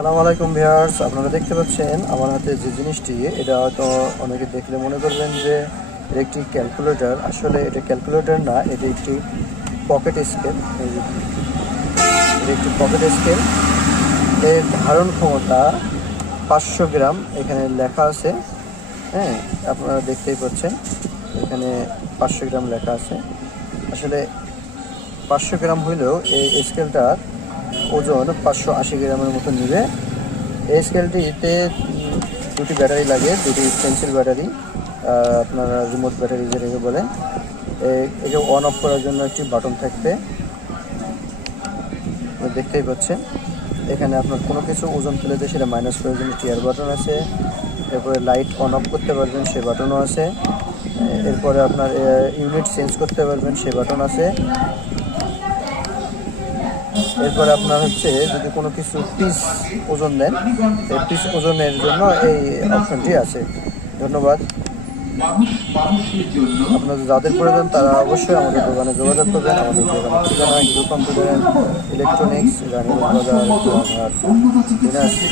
আসসালামু আলাইকুম ভিউয়ার্স, আপনারা দেখতে পাচ্ছেন আমার হাতে যে জিনিসটি, এটা হয়তো অনেকে দেখলে মনে করবেন যে এটা একটি ক্যালকুলেটর। আসলে এটা ক্যালকুলেটর না, এটা একটি পকেট স্কেল। এটা একটি পকেট স্কেল। এর ধারণ ক্ষমতা 500 গ্রাম এখানে লেখা আছে। হ্যাঁ, আপনারা দেখতেই পাচ্ছেন এখানে 500 গ্রাম লেখা আছে। আসলে 500 গ্রাম হইলেও এই স্কেলটার ওজন 580 গ্রামের মতো নেবে। এই স্কেলটিতে দুটি ব্যাটারি লাগে, দুটি পেন্সিল ব্যাটারি, আপনারা রিমোট ব্যাটারি যেটাকে বলেন। একে অন অফ করার জন্য একটি বাটন থাকবে, দেখতেই পাচ্ছেন। এখানে আপনার কোনো কিছু ওজন ফেলে দিয়ে সেটা মাইনাস করার জন্য টিয়ার বাটন আছে। এরপরে লাইট অন অফ করতে পারবেন, সে বাটনও আছে। এরপরে আপনার ইউনিট চেঞ্জ করতে পারবেন, সে বাটন আছে। এরপরে আপনার হচ্ছে যদি কোনো কিছু পিস ওজন দেন, এই পিস ওজনের জন্য এই অপশনটি আছে। ধন্যবাদ। আপনাদের যাদের প্রয়োজন তারা অবশ্যই আমাদের দোকানে যোগাযোগ করবেন। আমাদের দোকানের ঠিকানা hero computer and electronics, Raniganj বাজার, দিনাজপুর।